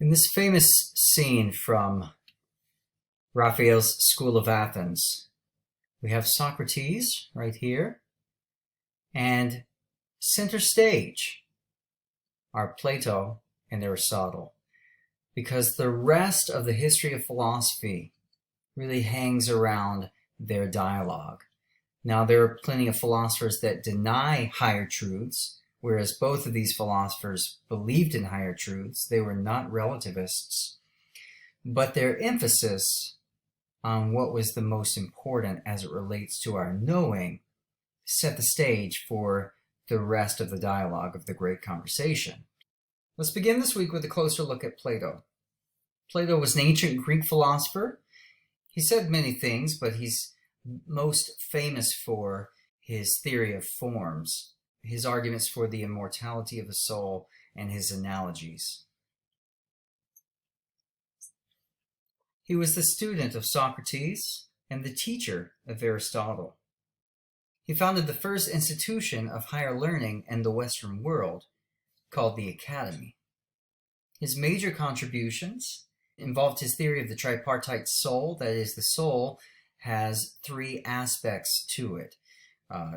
In this famous scene from Raphael's School of Athens, we have Socrates right here, and center stage are Plato and Aristotle, because the rest of the history of philosophy really hangs around their dialogue. Now, there are plenty of philosophers that deny higher truths, whereas both of these philosophers believed in higher truths. They were not relativists, but their emphasis on what was the most important as it relates to our knowing set the stage for the rest of the dialogue of the great conversation. Let's begin this week with a closer look at Plato. Plato was an ancient Greek philosopher. He said many things, but he's most famous for his theory of forms, his arguments for the immortality of the soul, and his analogies. He was the student of Socrates and the teacher of Aristotle. He founded the first institution of higher learning in the Western world, called the Academy. His major contributions involved his theory of the tripartite soul, that is, the soul has three aspects to it: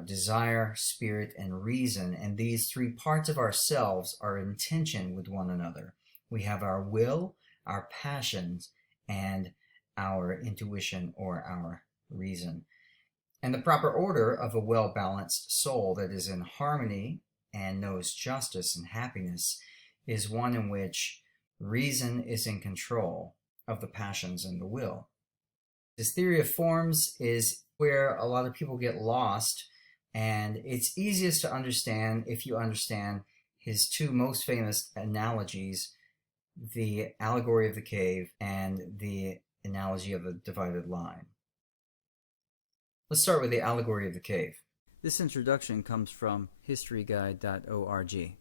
desire, spirit, and reason, and these three parts of ourselves are in tension with one another. We have our will, our passions, and our intuition or our reason. And the proper order of a well-balanced soul that is in harmony and knows justice and happiness is one in which reason is in control of the passions and the will. This theory of forms is where a lot of people get lost, and it's easiest to understand if you understand his two most famous analogies, the allegory of the cave and the analogy of the divided line. Let's start with the allegory of the cave. This introduction comes from historyguide.org.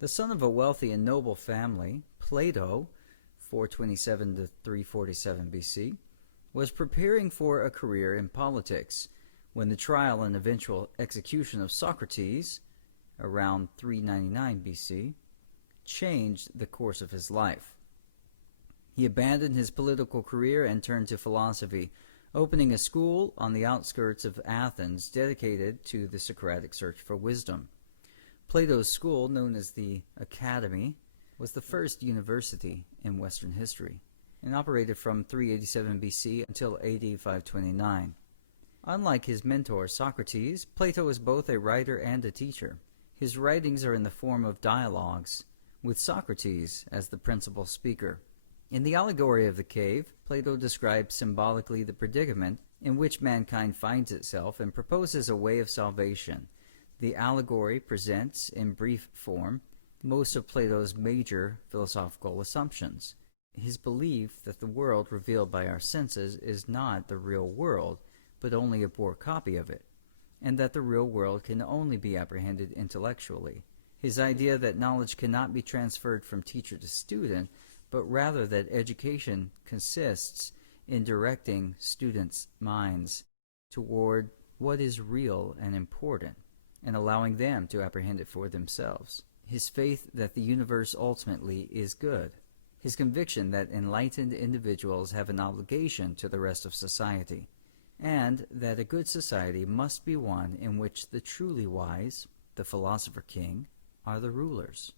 The son of a wealthy and noble family, Plato, 427 to 347 BC, was preparing for a career in politics when the trial and eventual execution of Socrates, around 399 BC, changed the course of his life. He abandoned his political career and turned to philosophy, opening a school on the outskirts of Athens dedicated to the Socratic search for wisdom. Plato's school, known as the Academy, was the first university in Western history and operated from 387 BC until AD 529. Unlike his mentor Socrates, Plato is both a writer and a teacher. His writings are in the form of dialogues, with Socrates as the principal speaker. In the Allegory of the Cave, Plato describes symbolically the predicament in which mankind finds itself and proposes a way of salvation. The allegory presents, in brief form, most of Plato's major philosophical assumptions. His belief that the world revealed by our senses is not the real world, but only a poor copy of it, and that the real world can only be apprehended intellectually. His idea that knowledge cannot be transferred from teacher to student, but rather that education consists in directing students' minds toward what is real and important, and allowing them to apprehend it for themselves. His faith that the universe ultimately is good. His conviction that enlightened individuals have an obligation to the rest of society, and that a good society must be one in which the truly wise, the philosopher king, are the rulers.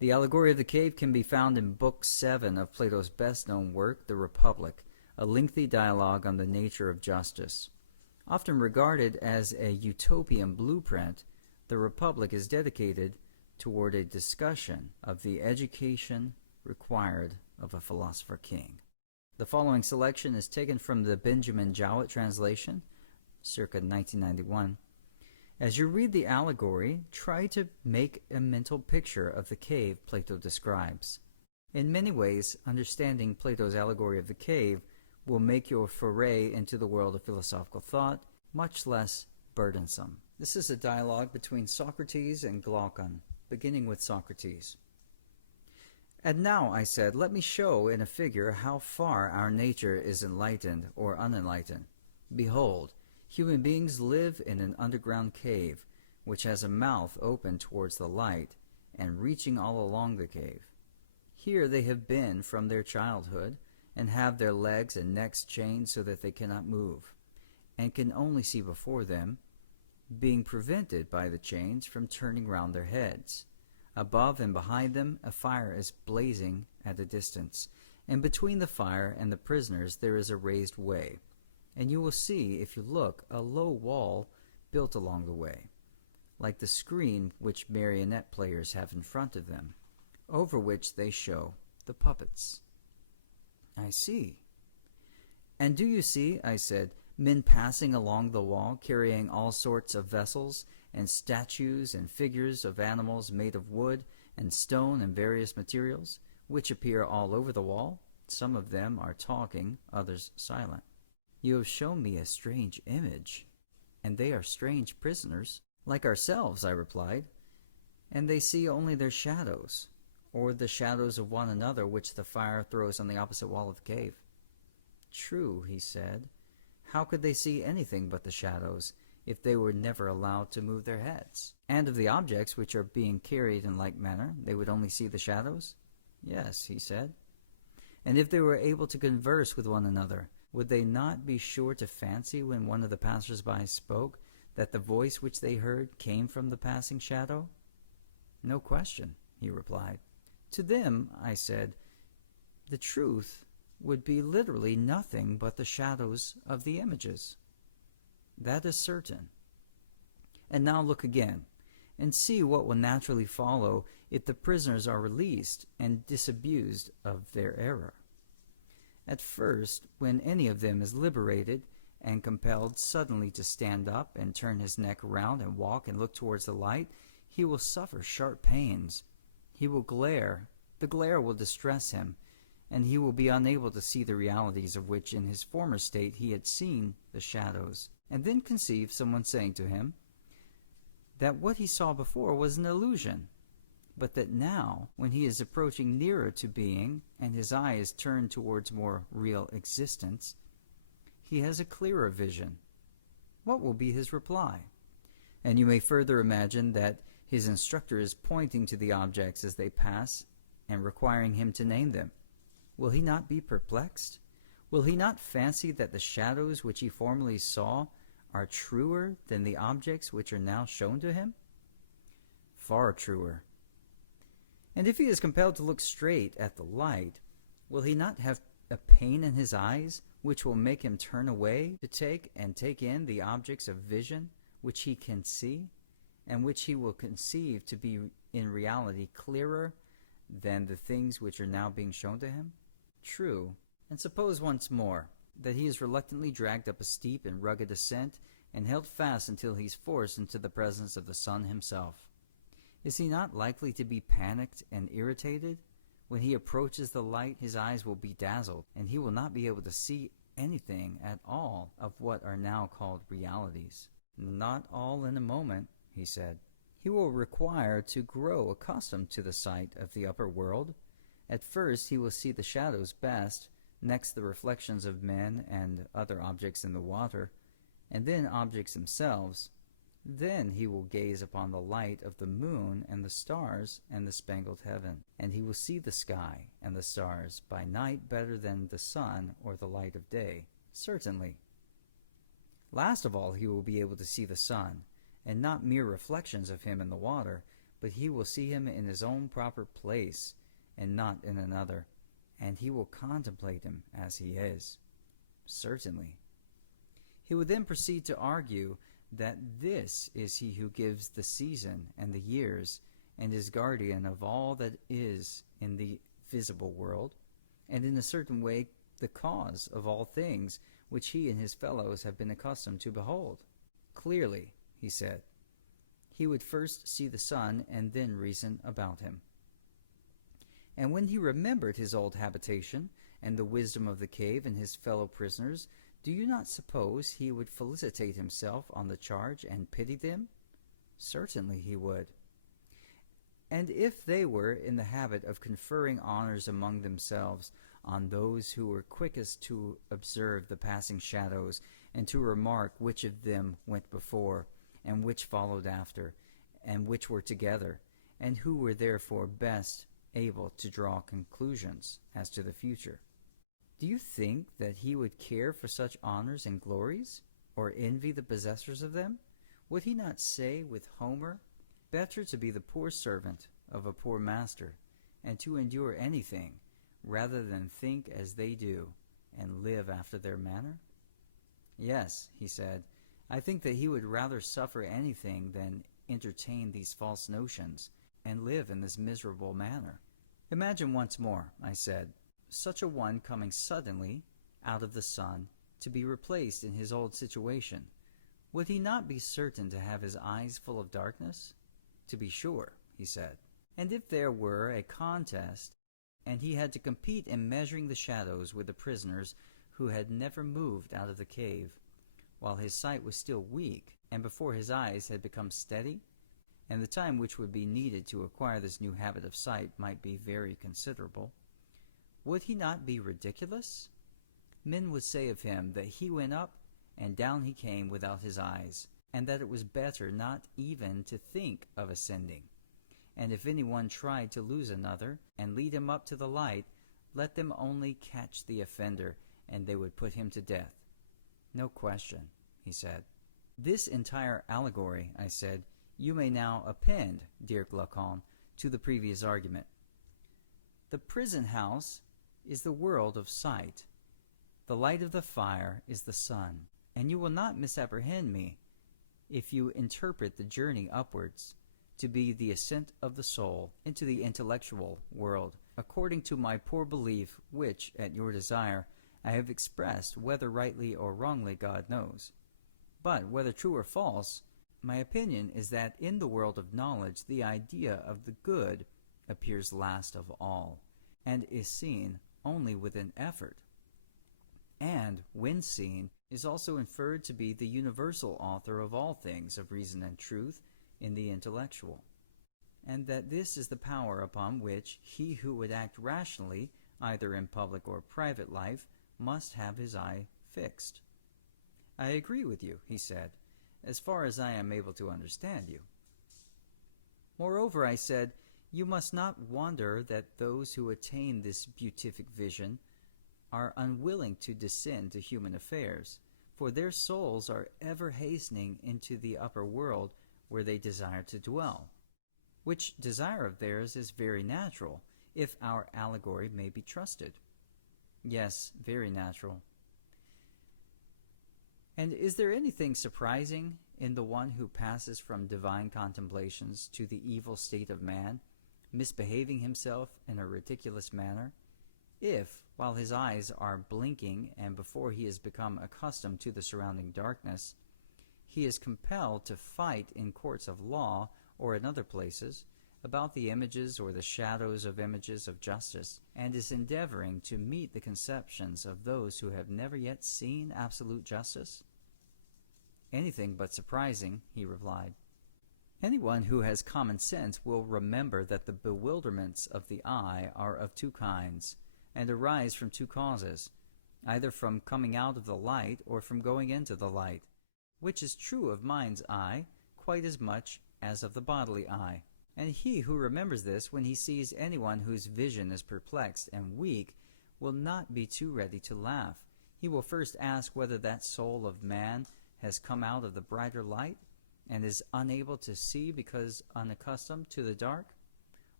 The Allegory of the Cave can be found in Book 7 of Plato's best-known work, The Republic, a lengthy dialogue on the nature of justice. Often regarded as a utopian blueprint, The Republic is dedicated toward a discussion of the education required of a philosopher king. The following selection is taken from the Benjamin Jowett translation, circa 1991. As you read the allegory, try to make a mental picture of the cave Plato describes. In many ways, understanding Plato's Allegory of the Cave will make your foray into the world of philosophical thought much less burdensome. This is a dialogue between Socrates and Glaucon, beginning with Socrates. "And now," I said, "let me show in a figure how far our nature is enlightened or unenlightened. Behold, human beings live in an underground cave, which has a mouth open towards the light and reaching all along the cave. Here they have been from their childhood, and have their legs and necks chained so that they cannot move, and can only see before them, being prevented by the chains from turning round their heads. Above and behind them a fire is blazing at a distance, and between the fire and the prisoners there is a raised way, and you will see, if you look, a low wall built along the way, like the screen which marionette players have in front of them, over which they show the puppets. I see. And do you see, I said, men passing along the wall, carrying all sorts of vessels, and statues and figures of animals made of wood and stone and various materials, which appear all over the wall? Some of them are talking, others silent. You have shown me a strange image, and they are strange prisoners. Like ourselves, I replied, and they see only their shadows, or the shadows of one another which the fire throws on the opposite wall of the cave. True, he said. How could they see anything but the shadows, if they were never allowed to move their heads? And of the objects which are being carried in like manner, they would only see the shadows? Yes, he said. And if they were able to converse with one another, would they not be sure to fancy, when one of the passers-by spoke, that the voice which they heard came from the passing shadow? No question, he replied. To them, I said, the truth would be literally nothing but the shadows of the images. That is certain. And now look again, and see what will naturally follow if the prisoners are released and disabused of their error. At first, when any of them is liberated and compelled suddenly to stand up and turn his neck round and walk and look towards the light, he will suffer sharp pains. He will glare. The glare will distress him, and he will be unable to see the realities of which in his former state he had seen the shadows, and then conceive someone saying to him that what he saw before was an illusion, but that now, when he is approaching nearer to being, and his eye is turned towards more real existence, he has a clearer vision. What will be his reply? And you may further imagine that his instructor is pointing to the objects as they pass and requiring him to name them. Will he not be perplexed? Will he not fancy that the shadows which he formerly saw are truer than the objects which are now shown to him? Far truer. And if he is compelled to look straight at the light, will he not have a pain in his eyes which will make him turn away to take in the objects of vision which he can see, and which he will conceive to be in reality clearer than the things which are now being shown to him? True. And suppose once more that he is reluctantly dragged up a steep and rugged ascent and held fast until he is forced into the presence of the sun himself. Is he not likely to be panicked and irritated? When he approaches the light, his eyes will be dazzled, and he will not be able to see anything at all of what are now called realities. Not all in a moment, he said. He will require to grow accustomed to the sight of the upper world. At first he will see the shadows best, next the reflections of men and other objects in the water, and then objects themselves. Then he will gaze upon the light of the moon and the stars and the spangled heaven, and he will see the sky and the stars by night better than the sun or the light of day, certainly. Last of all, he will be able to see the sun, and not mere reflections of him in the water, but he will see him in his own proper place, and not in another, and he will contemplate him as he is. Certainly. He would then proceed to argue that this is he who gives the season and the years, and is guardian of all that is in the visible world, and in a certain way the cause of all things which he and his fellows have been accustomed to behold. Clearly, he said, he would first see the sun and then reason about him. And when he remembered his old habitation and the wisdom of the cave and his fellow prisoners, do you not suppose he would felicitate himself on the charge and pity them? Certainly he would. And if they were in the habit of conferring honors among themselves on those who were quickest to observe the passing shadows, and to remark which of them went before, and which followed after, and which were together, and who were therefore best able to draw conclusions as to the future. Do you think that he would care for such honors and glories, or envy the possessors of them? Would he not say with Homer, "Better to be the poor servant of a poor master, and to endure anything, rather than think as they do, and live after their manner"? Yes, he said, I think that he would rather suffer anything than entertain these false notions, and live in this miserable manner. Imagine once more, I said, such a one coming suddenly out of the sun to be replaced in his old situation. Would he not be certain to have his eyes full of darkness? To be sure, he said. And if there were a contest, and he had to compete in measuring the shadows with the prisoners who had never moved out of the cave, while his sight was still weak, and before his eyes had become steady, and the time which would be needed to acquire this new habit of sight might be very considerable, would he not be ridiculous? Men would say of him that he went up and down he came without his eyes, and that it was better not even to think of ascending. And if anyone tried to lose another and lead him up to the light, let them only catch the offender, and they would put him to death. No question, he said. This entire allegory, I said, you may now append, dear Glaucon, to the previous argument. The prison house is the world of sight. The light of the fire is the sun, and you will not misapprehend me if you interpret the journey upwards to be the ascent of the soul into the intellectual world, according to my poor belief, which, at your desire, I have expressed, whether rightly or wrongly God knows. But, whether true or false, my opinion is that in the world of knowledge the idea of the good appears last of all, and is seen only with an effort, and, when seen, is also inferred to be the universal author of all things of reason and truth in the intellectual, and that this is the power upon which he who would act rationally, either in public or private life, must have his eye fixed. I agree with you, he said, as far as I am able to understand you. Moreover, I said, you must not wonder that those who attain this beatific vision are unwilling to descend to human affairs, for their souls are ever hastening into the upper world where they desire to dwell, which desire of theirs is very natural, if our allegory may be trusted. Yes, very natural. And is there anything surprising in the one who passes from divine contemplations to the evil state of man, misbehaving himself in a ridiculous manner, if, while his eyes are blinking and before he has become accustomed to the surrounding darkness, he is compelled to fight in courts of law or in other places about the images or the shadows of images of justice, and is endeavoring to meet the conceptions of those who have never yet seen absolute justice? Anything but surprising, he replied. Anyone who has common sense will remember that the bewilderments of the eye are of two kinds, and arise from two causes, either from coming out of the light or from going into the light, which is true of mind's eye quite as much as of the bodily eye. And he who remembers this when he sees anyone whose vision is perplexed and weak will not be too ready to laugh. He will first ask whether that soul of man has come out of the brighter light and is unable to see because unaccustomed to the dark,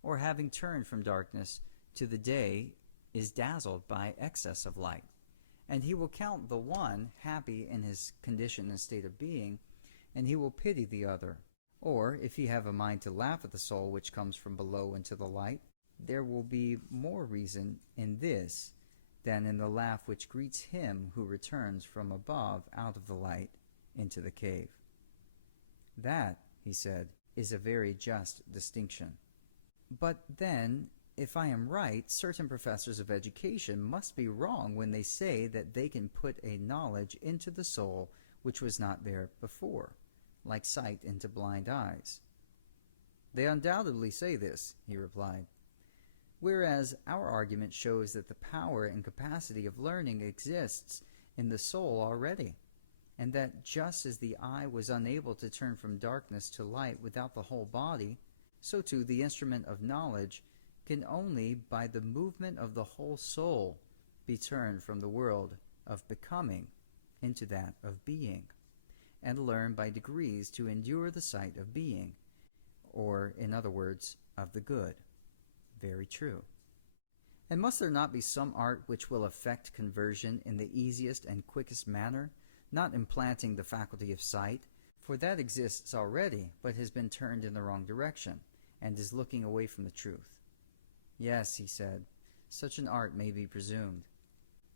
or having turned from darkness to the day is dazzled by excess of light. And he will count the one happy in his condition and state of being, and he will pity the other. Or, if he have a mind to laugh at the soul which comes from below into the light, there will be more reason in this than in the laugh which greets him who returns from above out of the light into the cave. That, he said, is a very just distinction. But then, if I am right, certain professors of education must be wrong when they say that they can put a knowledge into the soul which was not there before, like sight into blind eyes. They undoubtedly say this, he replied, whereas our argument shows that the power and capacity of learning exists in the soul already, and that just as the eye was unable to turn from darkness to light without the whole body, so too the instrument of knowledge can only by the movement of the whole soul be turned from the world of becoming into that of being, and learn by degrees to endure the sight of being, or, in other words, of the good. Very true. And must there not be some art which will effect conversion in the easiest and quickest manner, not implanting the faculty of sight, for that exists already, but has been turned in the wrong direction, and is looking away from the truth? Yes, he said, such an art may be presumed.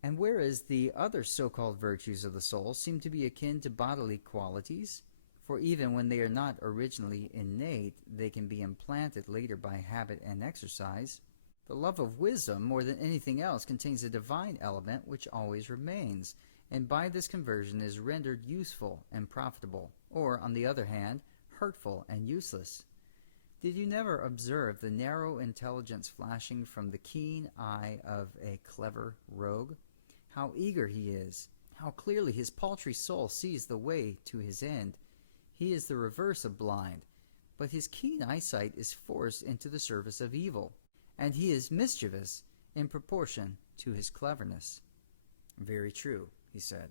And whereas the other so-called virtues of the soul seem to be akin to bodily qualities, for even when they are not originally innate, they can be implanted later by habit and exercise, the love of wisdom, more than anything else, contains a divine element which always remains, and by this conversion is rendered useful and profitable, or, on the other hand, hurtful and useless. Did you never observe the narrow intelligence flashing from the keen eye of a clever rogue? How eager he is! How clearly his paltry soul sees the way to his end! He is the reverse of blind, but his keen eyesight is forced into the service of evil, and he is mischievous in proportion to his cleverness. Very true, he said.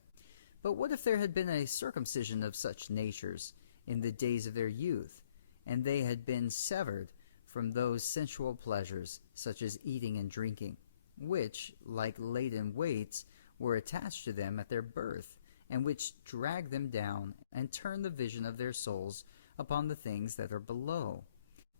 But what if there had been a circumcision of such natures in the days of their youth, and they had been severed from those sensual pleasures, such as eating and drinking, which, like laden weights, were attached to them at their birth, and which drag them down and turn the vision of their souls upon the things that are below?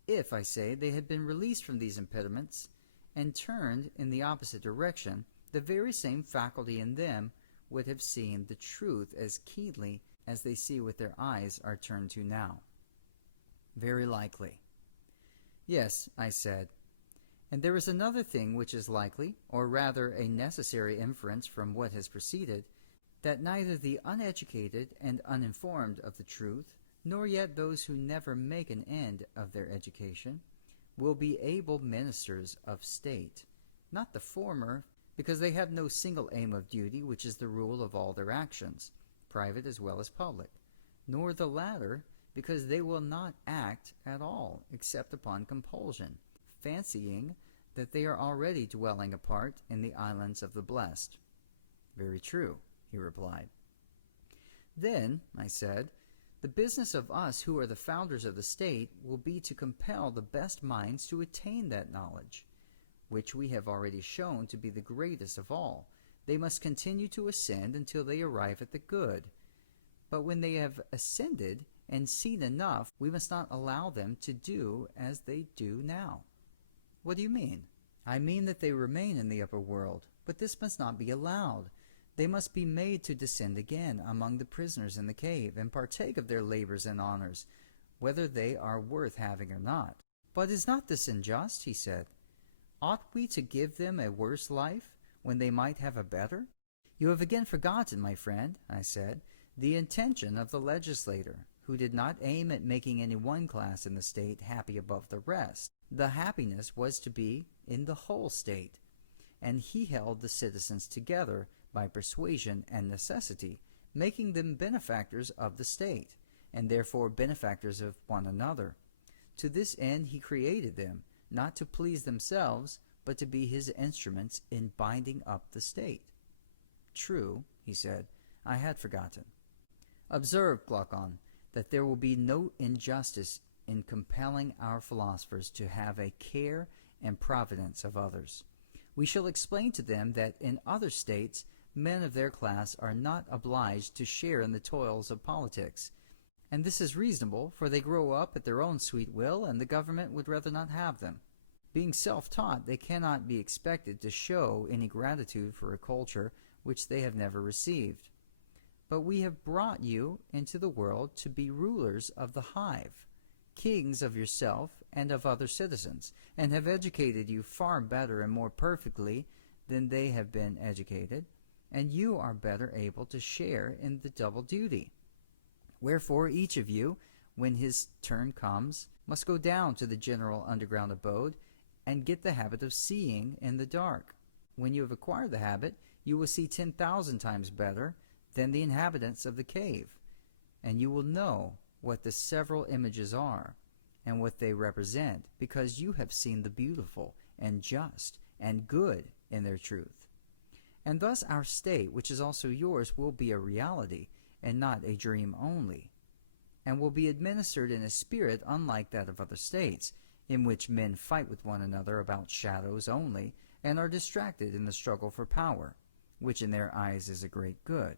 If, I say, they had been released from these impediments and turned in the opposite direction, the very same faculty in them would have seen the truth as keenly as they see what their eyes are turned to now. Very likely. Yes, I said. And there is another thing which is likely, or rather a necessary inference from what has preceded, that neither the uneducated and uninformed of the truth, nor yet those who never make an end of their education, will be able ministers of state. Not the former, because they have no single aim of duty, which is the rule of all their actions, private as well as public, nor the latter, because they will not act at all, except upon compulsion, fancying that they are already dwelling apart in the islands of the blessed. Very true, he replied. Then, I said, the business of us who are the founders of the state will be to compel the best minds to attain that knowledge, which we have already shown to be the greatest of all. They must continue to ascend until they arrive at the good. But when they have ascended and seen enough, we must not allow them to do as they do now. What do you mean? I mean that they remain in the upper world, but this must not be allowed. They must be made to descend again among the prisoners in the cave, and partake of their labors and honors, whether they are worth having or not. But is not this unjust? He said. Ought we to give them a worse life, when they might have a better? You have again forgotten, my friend, I said, the intention of the legislator, who did not aim at making any one class in the state happy above the rest. The happiness was to be in the whole state, and he held the citizens together by persuasion and necessity, making them benefactors of the state, and therefore benefactors of one another. To this end he created them, not to please themselves, but to be his instruments in binding up the state. True, he said, I had forgotten. Observe, Glaucon, that there will be no injustice in compelling our philosophers to have a care and providence of others. We shall explain to them that in other states men of their class are not obliged to share in the toils of politics, and this is reasonable, for they grow up at their own sweet will, and the government would rather not have them. Being self-taught, they cannot be expected to show any gratitude for a culture which they have never received. But we have brought you into the world to be rulers of the hive, kings of yourself and of other citizens, and have educated you far better and more perfectly than they have been educated, and you are better able to share in the double duty. Wherefore each of you, when his turn comes, must go down to the general underground abode and get the habit of seeing in the dark. When you have acquired the habit, you will see 10,000 times better than the inhabitants of the cave, and you will know what the several images are and what they represent, because you have seen the beautiful and just and good in their truth. And thus our state, which is also yours, will be a reality and not a dream only, and will be administered in a spirit unlike that of other states, in which men fight with one another about shadows only, and are distracted in the struggle for power, which in their eyes is a great good.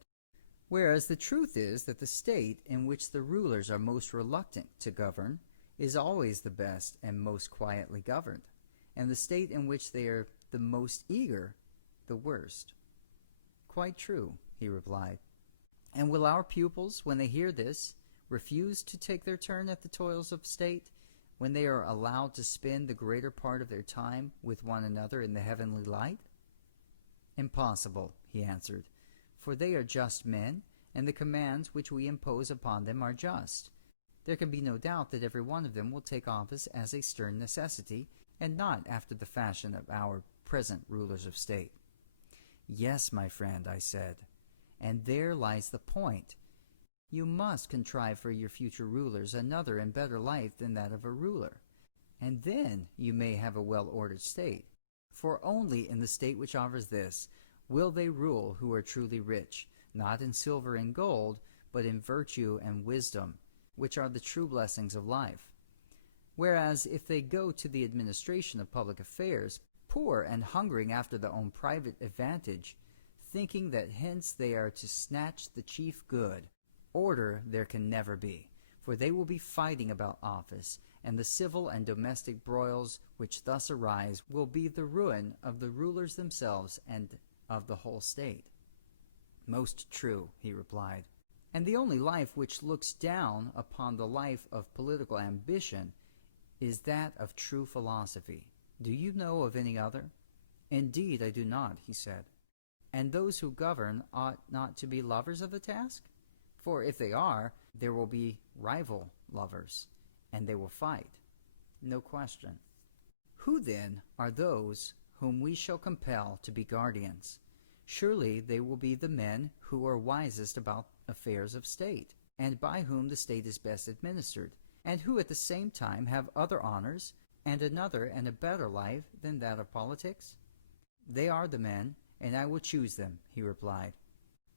Whereas the truth is that the state in which the rulers are most reluctant to govern is always the best and most quietly governed, and the state in which they are the most eager, the worst. Quite true, he replied. And will our pupils, when they hear this, refuse to take their turn at the toils of state, when they are allowed to spend the greater part of their time with one another in the heavenly light? Impossible, he answered, for they are just men, and the commands which we impose upon them are just. There can be no doubt that every one of them will take office as a stern necessity, and not after the fashion of our present rulers of state. Yes, my friend, I said, and there lies the point. You must contrive for your future rulers another and better life than that of a ruler, and then you may have a well-ordered state. For only in the state which offers this will they rule who are truly rich, not in silver and gold, but in virtue and wisdom, which are the true blessings of life. Whereas if they go to the administration of public affairs, poor and hungering after their own private advantage, thinking that hence they are to snatch the chief good, order there can never be, for they will be fighting about office, and the civil and domestic broils which thus arise will be the ruin of the rulers themselves and of the whole state. Most true, he replied. And the only life which looks down upon the life of political ambition is that of true philosophy. Do you know of any other? Indeed, I do not, he said. And those who govern ought not to be lovers of the task? For if they are, there will be rival lovers, and they will fight. No question. Who then are those whom we shall compel to be guardians? Surely they will be the men who are wisest about affairs of state, and by whom the state is best administered, and who at the same time have other honors, and another and a better life than that of politics? They are the men, and I will choose them, he replied.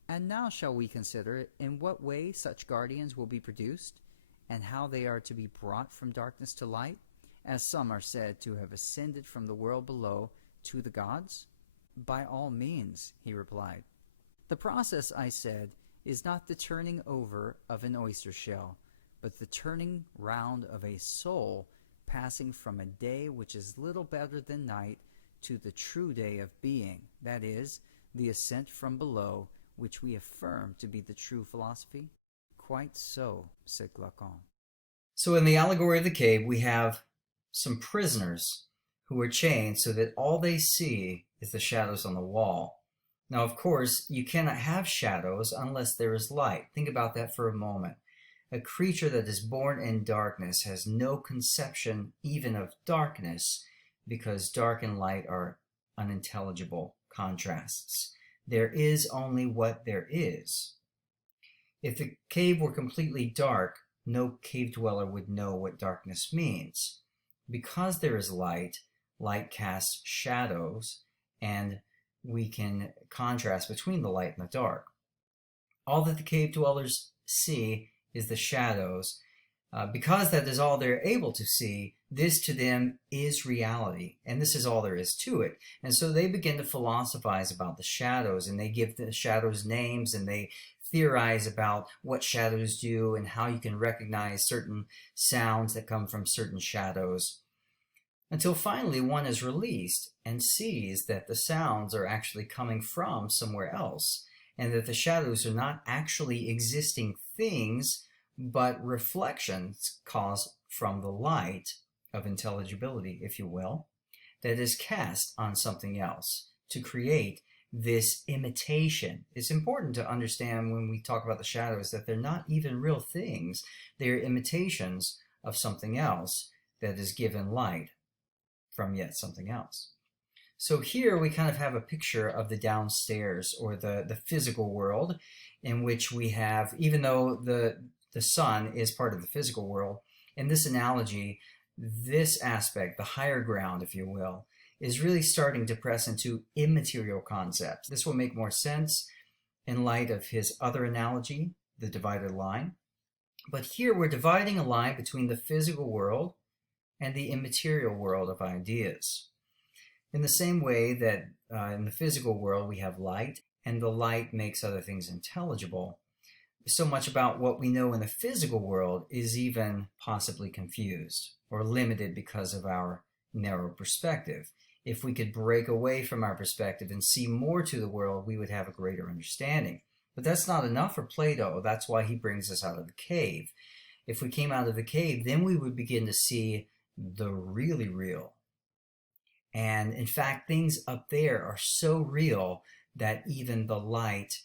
And now shall we consider in what way such guardians will be produced, and how they are to be brought from darkness to light, as some are said to have ascended from the world below to the gods? By all means, he replied. The process, I said, is not the turning over of an oyster shell, but the turning round of a soul, passing from a day which is little better than night to the true day of being, that is, the ascent from below, which we affirm to be the true philosophy? Quite so, said Glaucon. So in the Allegory of the Cave, we have some prisoners who are chained so that all they see is the shadows on the wall. Now, of course, you cannot have shadows unless there is light. Think about that for a moment. A creature that is born in darkness has no conception even of darkness, because dark and light are unintelligible contrasts. There is only what there is. If the cave were completely dark, no cave dweller would know what darkness means. Because there is light, light casts shadows, and we can contrast between the light and the dark. All that the cave dwellers see is the shadows. Because that is all they're able to see, this to them is reality, and this is all there is to it. And so they begin to philosophize about the shadows, and they give the shadows names, and they theorize about what shadows do and how you can recognize certain sounds that come from certain shadows, until finally one is released and sees that the sounds are actually coming from somewhere else, and that the shadows are not actually existing things, but reflections caused from the light of intelligibility, if you will, that is cast on something else to create this imitation. It's important to understand when we talk about the shadows that they're not even real things. They're imitations of something else that is given light from yet something else. So here we kind of have a picture of the downstairs, or the physical world, in which we have, even though the sun is part of the physical world, in this analogy, this aspect, the higher ground, if you will, is really starting to press into immaterial concepts. This will make more sense in light of his other analogy, the divided line. But here we're dividing a line between the physical world and the immaterial world of ideas. In the same way that in the physical world we have light, and the light makes other things intelligible, so much about what we know in the physical world is even possibly confused or limited because of our narrow perspective. If we could break away from our perspective and see more to the world, we would have a greater understanding. But that's not enough for Plato. That's why he brings us out of the cave. If we came out of the cave, then we would begin to see the really real. And in fact, things up there are so real that even the light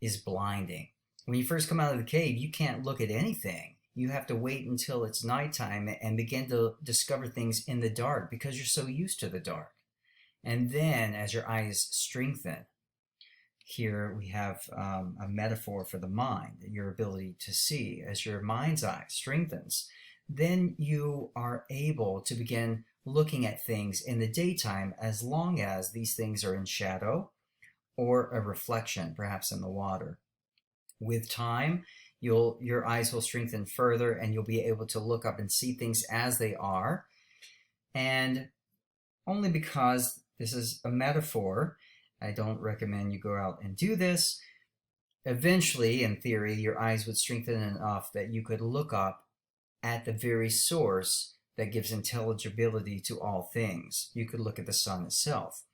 is blinding. When you first come out of the cave, you can't look at anything. You have to wait until it's nighttime and begin to discover things in the dark because you're so used to the dark. And then as your eyes strengthen, here we have a metaphor for the mind, your ability to see. As your mind's eye strengthens, then you are able to begin looking at things in the daytime as long as these things are in shadow or a reflection, perhaps in the water. With time, your eyes will strengthen further and you'll be able to look up and see things as they are. And only because this is a metaphor, I don't recommend you go out and do this. Eventually, in theory, your eyes would strengthen enough that you could look up at the very source that gives intelligibility to all things. You could look at the sun itself.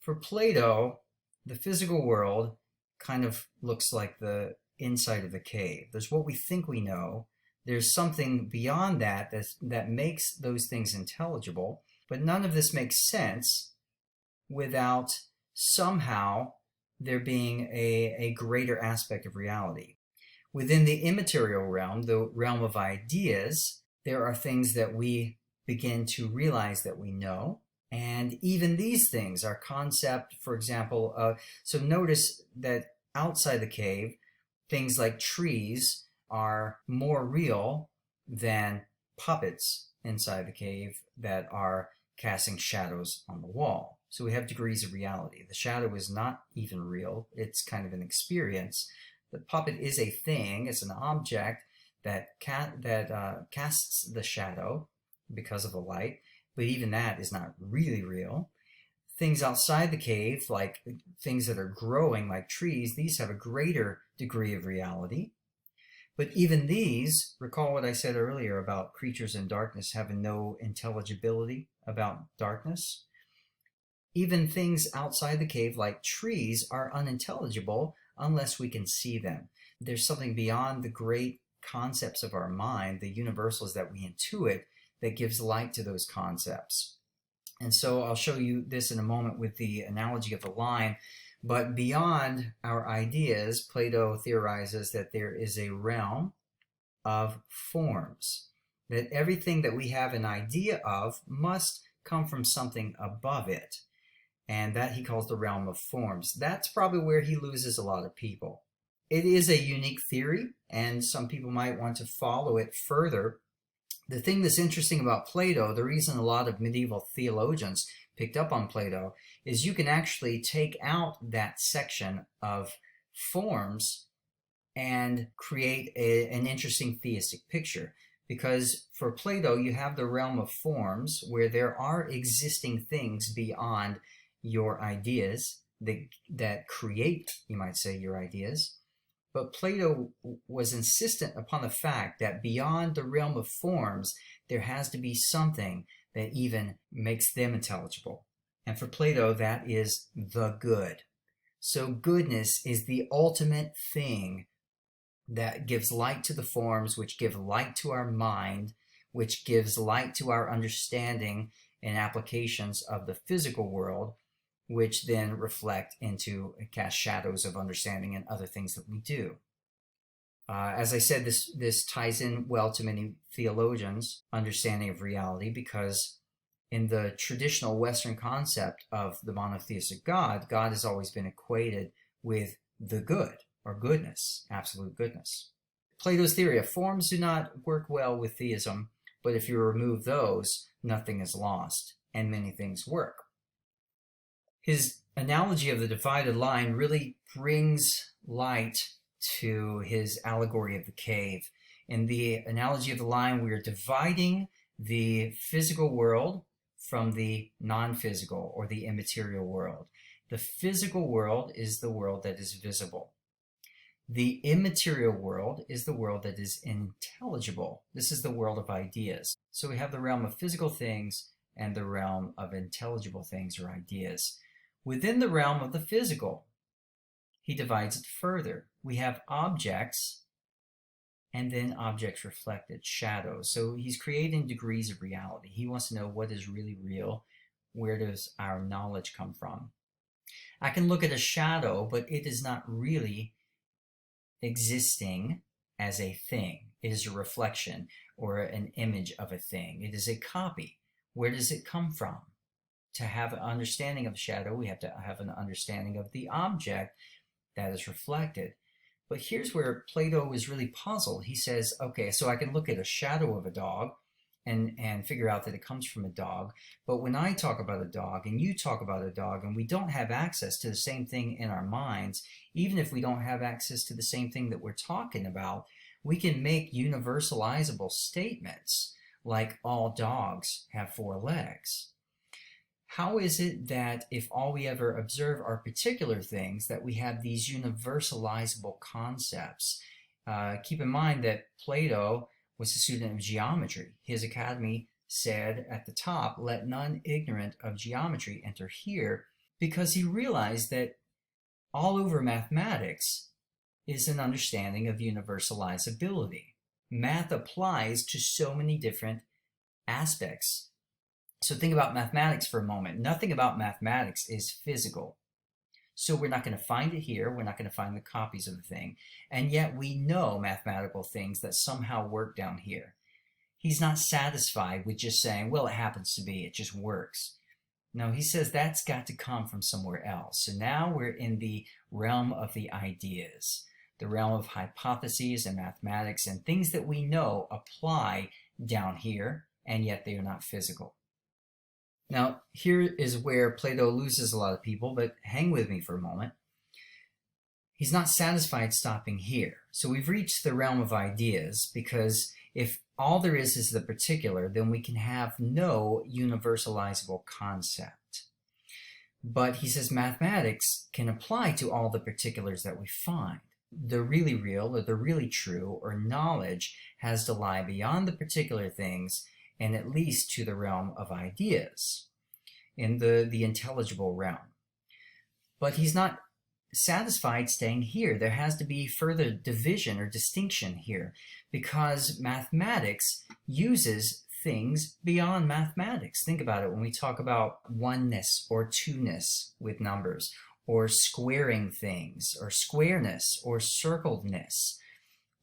For Plato, the physical world kind of looks like the inside of the cave. There's what we think we know. There's something beyond that that makes those things intelligible. But none of this makes sense without somehow there being a greater aspect of reality. Within the immaterial realm, the realm of ideas, there are things that we begin to realize that we know. And even these things, our concept, for example, so notice that outside the cave, things like trees are more real than puppets inside the cave that are casting shadows on the wall. So we have degrees of reality. The shadow is not even real. It's kind of an experience. The puppet is a thing. It's an object that casts the shadow because of the light. But even that is not really real. Things outside the cave, like things that are growing like trees, these have a greater degree of reality. But even these, recall what I said earlier about creatures in darkness having no intelligibility about darkness. Even things outside the cave, like trees, are unintelligible unless we can see them. There's something beyond the great concepts of our mind, the universals that we intuit, that gives light to those concepts. And so I'll show you this in a moment with the analogy of the line. But beyond our ideas, Plato theorizes that there is a realm of forms, that everything that we have an idea of must come from something above it. And that he calls the realm of forms. That's probably where he loses a lot of people. It is a unique theory, and some people might want to follow it further. The thing that's interesting about Plato, the reason a lot of medieval theologians picked up on Plato, is you can actually take out that section of forms and create an interesting theistic picture. Because for Plato, you have the realm of forms where there are existing things beyond your ideas that create, you might say, your ideas. But Plato was insistent upon the fact that beyond the realm of forms, there has to be something that even makes them intelligible. And for Plato, that is the good. So goodness is the ultimate thing that gives light to the forms, which give light to our mind, which gives light to our understanding and applications of the physical world, which then reflect into cast shadows of understanding and other things that we do. As I said, this ties in well to many theologians' understanding of reality, because in the traditional Western concept of the monotheistic God, God has always been equated with the good, or goodness, absolute goodness. Plato's theory of forms do not work well with theism, but if you remove those, nothing is lost. and many things work. His analogy of the divided line really brings light to his allegory of the cave. In the analogy of the line, we are dividing the physical world from the non-physical or the immaterial world. The physical world is the world that is visible. The immaterial world is the world that is intelligible. This is the world of ideas. So we have the realm of physical things and the realm of intelligible things or ideas. Within the realm of the physical, he divides it further. We have objects and then objects reflected, shadows. So he's creating degrees of reality. He wants to know what is really real. Where does our knowledge come from? I can look at a shadow, but it is not really existing as a thing. It is a reflection or an image of a thing. It is a copy. Where does it come from? To have an understanding of shadow, we have to have an understanding of the object that is reflected. But here's where Plato is really puzzled. He says, okay, so I can look at a shadow of a dog and figure out that it comes from a dog. But when I talk about a dog and you talk about a dog and we don't have access to the same thing in our minds, even if we don't have access to the same thing that we're talking about, we can make universalizable statements like all dogs have 4 legs. How is it that if all we ever observe are particular things, that we have these universalizable concepts? Keep in mind that Plato was a student of geometry. His academy said at the top, "Let none ignorant of geometry enter here," because he realized that all over mathematics is an understanding of universalizability. Math applies to so many different aspects. So think about mathematics for a moment. Nothing about mathematics is physical. So we're not going to find it here. We're not going to find the copies of the thing. And yet we know mathematical things that somehow work down here. He's not satisfied with just saying, well, it happens to be, it just works. No, he says that's got to come from somewhere else. So now we're in the realm of the ideas, the realm of hypotheses and mathematics and things that we know apply down here, and yet they are not physical. Now, here is where Plato loses a lot of people, but hang with me for a moment. He's not satisfied stopping here. So we've reached the realm of ideas, because if all there is the particular, then we can have no universalizable concept. But he says mathematics can apply to all the particulars that we find. The really real, or the really true, or knowledge has to lie beyond the particular things and at least to the realm of ideas, in the intelligible realm. But he's not satisfied staying here. There has to be further division or distinction here, because mathematics uses things beyond mathematics. Think about it when we talk about oneness or two-ness with numbers, or squaring things, or squareness, or circledness.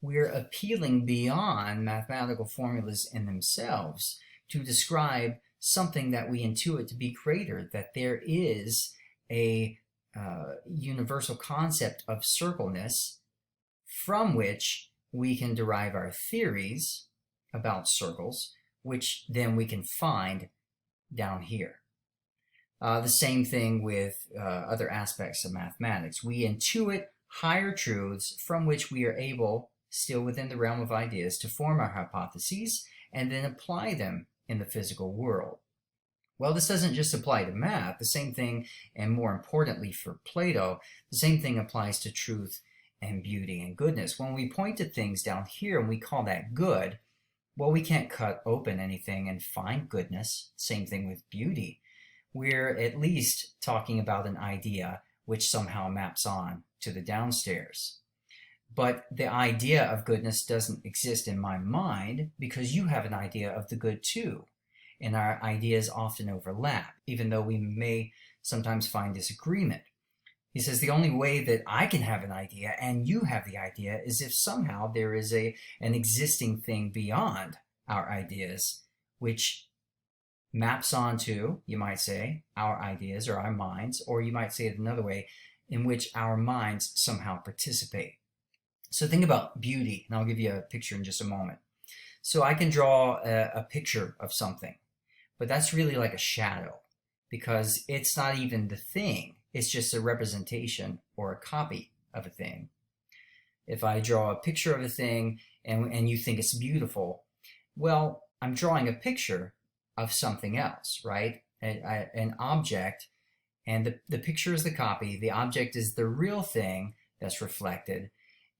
We're appealing beyond mathematical formulas in themselves to describe something that we intuit to be greater, that there is a universal concept of circleness from which we can derive our theories about circles, which then we can find down here. The same thing with other aspects of mathematics. We intuit higher truths from which we are able, still within the realm of ideas, to form our hypotheses and then apply them in the physical world. Well, this doesn't just apply to math. The same thing, and more importantly for Plato, the same thing applies to truth and beauty and goodness. When we point to things down here and we call that good, well, we can't cut open anything and find goodness. Same thing with beauty. We're at least talking about an idea which somehow maps on to the downstairs. But the idea of goodness doesn't exist in my mind, because you have an idea of the good too. And our ideas often overlap, even though we may sometimes find disagreement. He says the only way that I can have an idea and you have the idea is if somehow there is an existing thing beyond our ideas, which maps onto, you might say, our ideas or our minds, or you might say it another way, in which our minds somehow participate. So think about beauty, and I'll give you a picture in just a moment. So I can draw a picture of something, but that's really like a shadow, because it's not even the thing. It's just a representation or a copy of a thing. If I draw a picture of a thing and you think it's beautiful, well, I'm drawing a picture of something else, right? An object, and the picture is the copy. The object is the real thing that's reflected.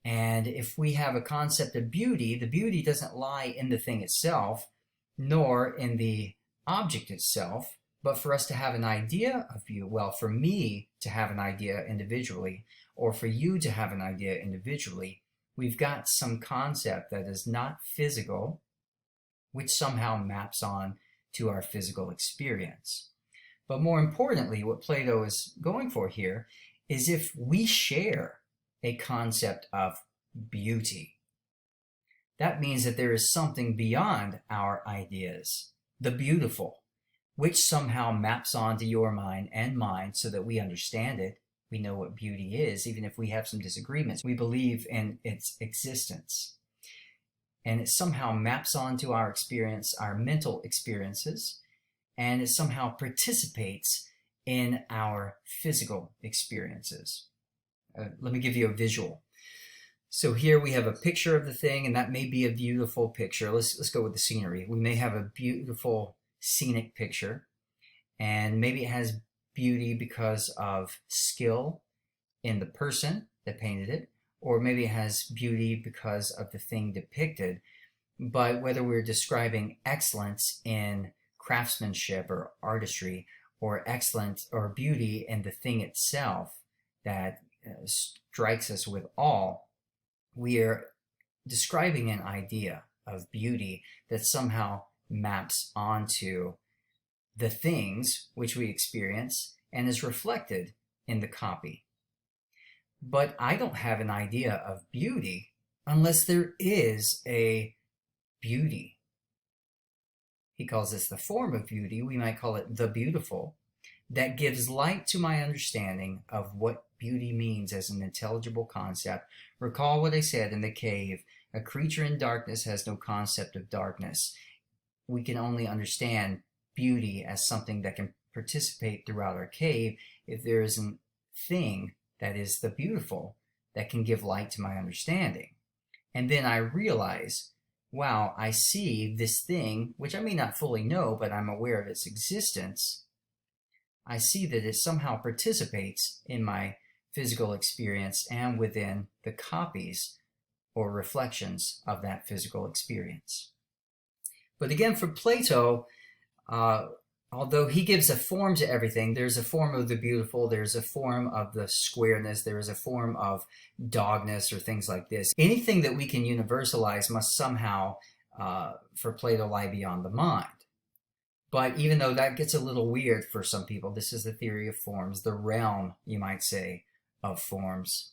And if we have a concept of beauty, the beauty doesn't lie in the thing itself, nor in the object itself, but for us to have an idea of beauty, well, for me to have an idea individually, or for you to have an idea individually, we've got some concept that is not physical, which somehow maps on to our physical experience. But more importantly, what Plato is going for here is if we share a concept of beauty, that means that there is something beyond our ideas, the beautiful, which somehow maps onto your mind and mine so that we understand it. We know what beauty is, even if we have some disagreements. We believe in its existence. And it somehow maps onto our experience, our mental experiences, and it somehow participates in our physical experiences. Let me give you a visual. So here we have a picture of the thing, and that may be a beautiful picture. Let's go with the scenery. We may have a beautiful scenic picture, and maybe it has beauty because of skill in the person that painted it, or maybe it has beauty because of the thing depicted. But whether we're describing excellence in craftsmanship or artistry, or excellence or beauty in the thing itself that strikes us with awe, we are describing an idea of beauty that somehow maps onto the things which we experience and is reflected in the copy. But I don't have an idea of beauty unless there is a beauty. He calls this the form of beauty. We might call it the beautiful, that gives light to my understanding of what beauty means as an intelligible concept. Recall what I said in the cave. A creature in darkness has no concept of darkness. We can only understand beauty as something that can participate throughout our cave if there is a thing that is the beautiful that can give light to my understanding. And then I realize, wow, I see this thing, which I may not fully know, but I'm aware of its existence. I see that it somehow participates in my physical experience and within the copies or reflections of that physical experience. But again, for Plato, although he gives a form to everything, there's a form of the beautiful, there's a form of the squareness, there is a form of dogness or things like this. Anything that we can universalize must somehow, for Plato, lie beyond the mind. But even though that gets a little weird for some people, this is the theory of forms, the realm, you might say, of forms.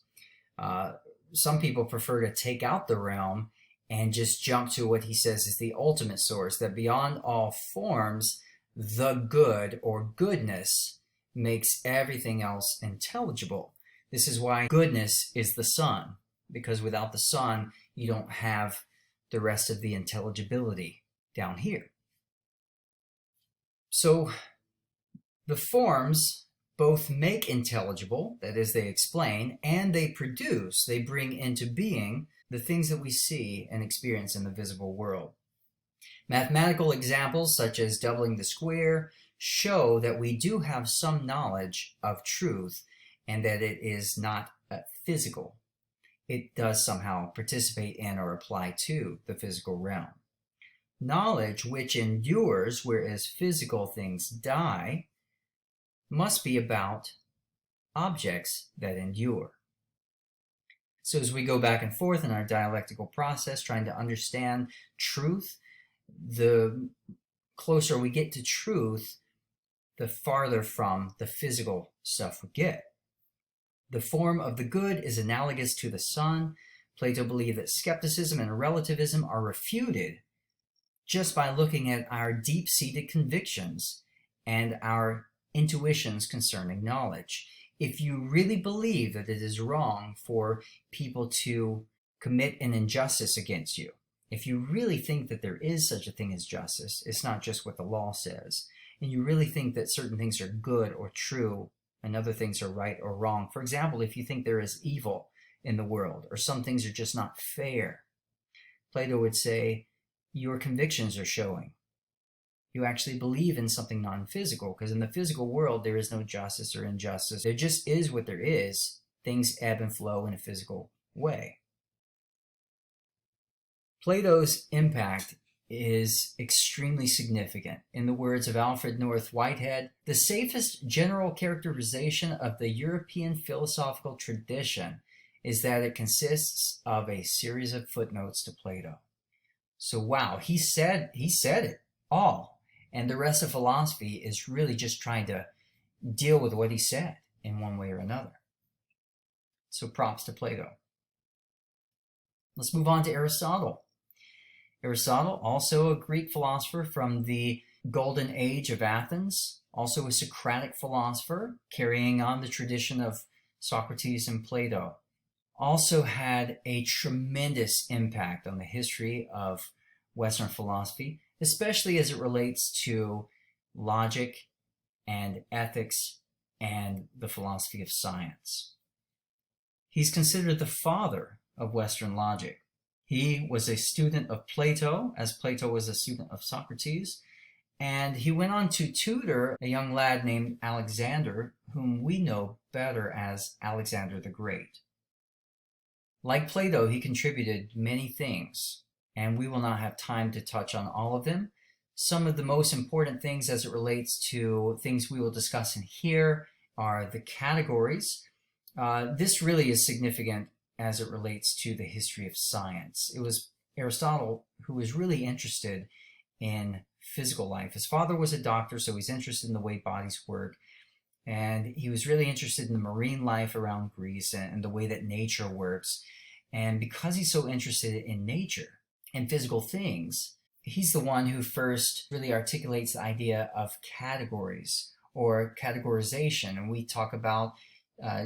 Some people prefer to take out the realm and just jump to what he says is the ultimate source, that beyond all forms, the good or goodness makes everything else intelligible. This is why goodness is the sun, because without the sun, you don't have the rest of the intelligibility down here. So the forms both make intelligible, that is, they explain, and they produce, they bring into being the things that we see and experience in the visible world. Mathematical examples such as doubling the square show that we do have some knowledge of truth and that it is not physical. It does somehow participate in or apply to the physical realm. Knowledge which endures, whereas physical things die, must be about objects that endure. So as we go back and forth in our dialectical process, trying to understand truth, the closer we get to truth, the farther from the physical stuff we get. The form of the good is analogous to the sun. Plato believed that skepticism and relativism are refuted just by looking at our deep-seated convictions and our intuitions concerning knowledge. If you really believe that it is wrong for people to commit an injustice against you, if you really think that there is such a thing as justice, it's not just what the law says, and you really think that certain things are good or true and other things are right or wrong. For example, if you think there is evil in the world or some things are just not fair, Plato would say your convictions are showing. You actually believe in something non-physical, because in the physical world there is no justice or injustice. There just is what there is. Things ebb and flow in a physical way. Plato's impact is extremely significant. In the words of Alfred North Whitehead, the safest general characterization of the European philosophical tradition is that it consists of a series of footnotes to Plato. So wow, he said it all. And the rest of philosophy is really just trying to deal with what he said in one way or another. So props to Plato. Let's move on to Aristotle. Aristotle, also a Greek philosopher from the Golden Age of Athens, also a Socratic philosopher, carrying on the tradition of Socrates and Plato, also had a tremendous impact on the history of Western philosophy, especially as it relates to logic and ethics and the philosophy of science. He's considered the father of Western logic. He was a student of Plato, as Plato was a student of Socrates, and he went on to tutor a young lad named Alexander, whom we know better as Alexander the Great. Like Plato, he contributed many things, and we will not have time to touch on all of them. Some of the most important things as it relates to things we will discuss in here are the categories. This really is significant as it relates to the history of science. It was Aristotle who was really interested in physical life. His father was a doctor, so he's interested in the way bodies work. And he was really interested in the marine life around Greece and the way that nature works. And because he's so interested in nature and physical things, he's the one who first really articulates the idea of categories or categorization. And we talk about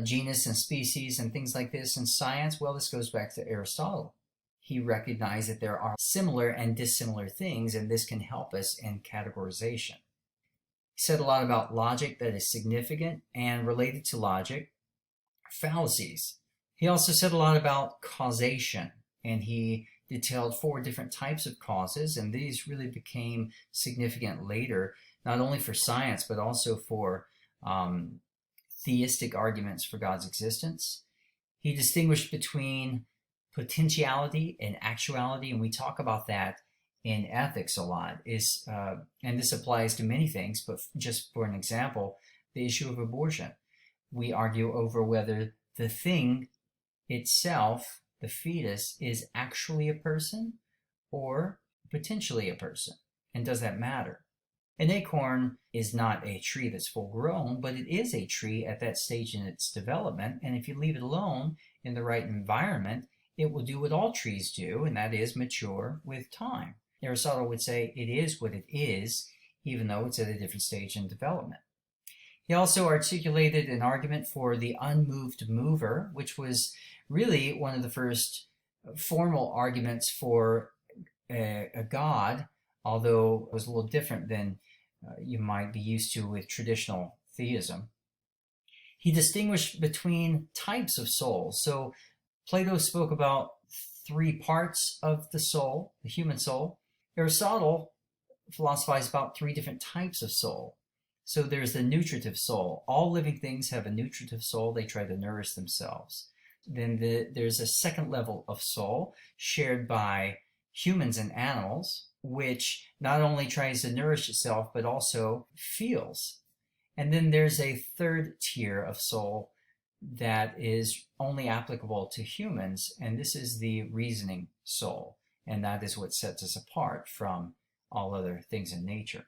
genus and species and things like this in science. Well, this goes back to Aristotle. He recognized that there are similar and dissimilar things, and this can help us in categorization. He said a lot about logic that is significant, and related to logic, fallacies. He also said a lot about causation, and he detailed 4 different types of causes, and these really became significant later, not only for science, but also for theistic arguments for God's existence. He distinguished between potentiality and actuality, and we talk about that in ethics a lot. And this applies to many things, but just for an example, the issue of abortion. We argue over whether the thing itself, the fetus, is actually a person or potentially a person, and does that matter? An acorn is not a tree that's full grown, but it is a tree at that stage in its development, and if you leave it alone in the right environment, it will do what all trees do, and that is mature with time. Aristotle would say it is what it is, even though it's at a different stage in development. He also articulated an argument for the unmoved mover, which was really one of the first formal arguments for a god, although it was a little different than you might be used to with traditional theism. He distinguished between types of souls. So Plato spoke about 3 parts of the soul, the human soul. Aristotle philosophized about 3 different types of soul. So there's the nutritive soul. All living things have a nutritive soul. They try to nourish themselves. Then there's a second level of soul shared by humans and animals, which not only tries to nourish itself, but also feels. And then there's a third tier of soul that is only applicable to humans, and this is the reasoning soul, and that is what sets us apart from all other things in nature.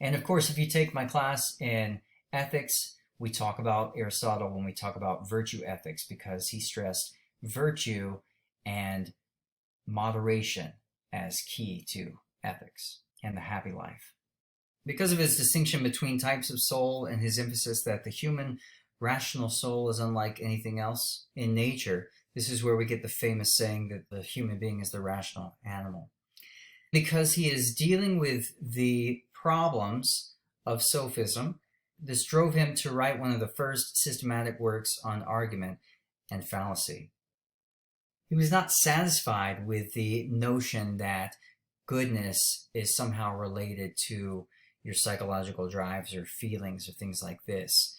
And of course, if you take my class in ethics, we talk about Aristotle when we talk about virtue ethics, because he stressed virtue and moderation as key to ethics and the happy life. Because of his distinction between types of soul and his emphasis that the human rational soul is unlike anything else in nature, This is where we get the famous saying that the human being is the rational animal. Because he is dealing with the problems of sophism, this drove him to write one of the first systematic works on argument and fallacy. He was not satisfied with the notion that goodness is somehow related to your psychological drives or feelings or things like this.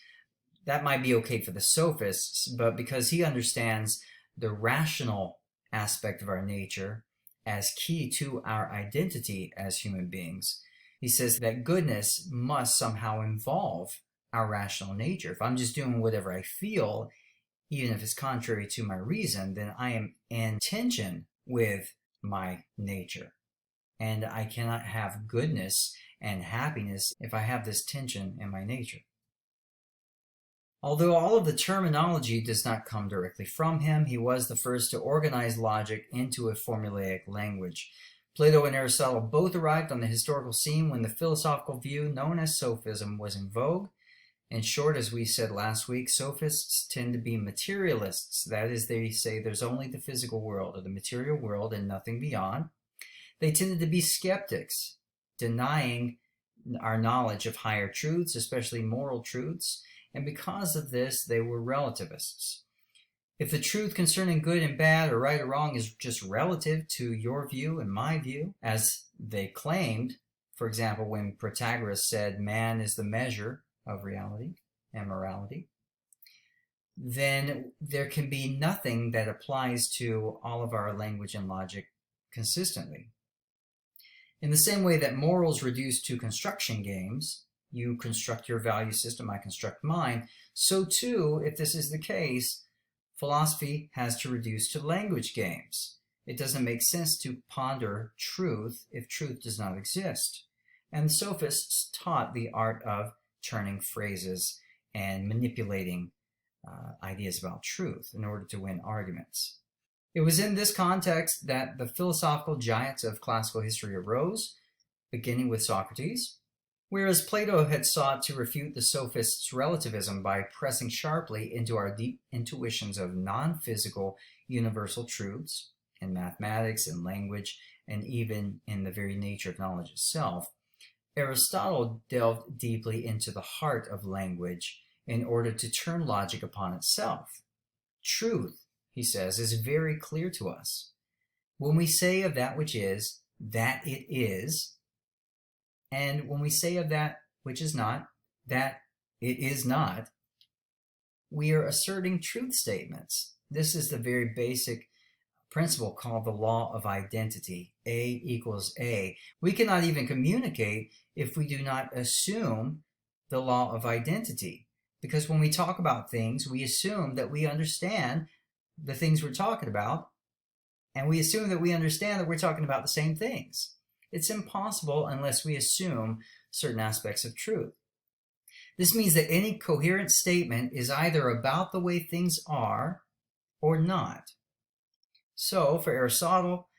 That might be okay for the sophists, but because he understands the rational aspect of our nature as key to our identity as human beings, he says that goodness must somehow involve our rational nature. If I'm just doing whatever I feel, even if it's contrary to my reason, then I am in tension with my nature. And I cannot have goodness and happiness if I have this tension in my nature. Although all of the terminology does not come directly from him, he was the first to organize logic into a formulaic language. Plato and Aristotle both arrived on the historical scene when the philosophical view known as sophism was in vogue. In short, as we said last week, sophists tend to be materialists. That is, they say there's only the physical world or the material world and nothing beyond. They tended to be skeptics, denying our knowledge of higher truths, especially moral truths, and because of this, they were relativists. If the truth concerning good and bad or right or wrong is just relative to your view and my view, as they claimed, for example, when Protagoras said man is the measure of reality and morality, then there can be nothing that applies to all of our language and logic consistently. In the same way that morals reduce to construction games, you construct your value system, I construct mine, so too, if this is the case, philosophy has to reduce to language games. It doesn't make sense to ponder truth if truth does not exist. And the sophists taught the art of turning phrases and manipulating ideas about truth in order to win arguments. It was in this context that the philosophical giants of classical history arose, beginning with Socrates. Whereas Plato had sought to refute the sophists' relativism by pressing sharply into our deep intuitions of non-physical universal truths in mathematics and language and even in the very nature of knowledge itself, Aristotle delved deeply into the heart of language in order to turn logic upon itself. Truth, he says, is very clear to us. When we say of that which is, that it is, and when we say of that which is not, that it is not, we are asserting truth statements. This is the very basic principle called the law of identity. A equals A. We cannot even communicate if we do not assume the law of identity. Because when we talk about things, we assume that we understand the things we're talking about, and we assume that we understand that we're talking about the same things. It's impossible unless we assume certain aspects of truth. This means that any coherent statement is either about the way things are or not. So, for Aristotle,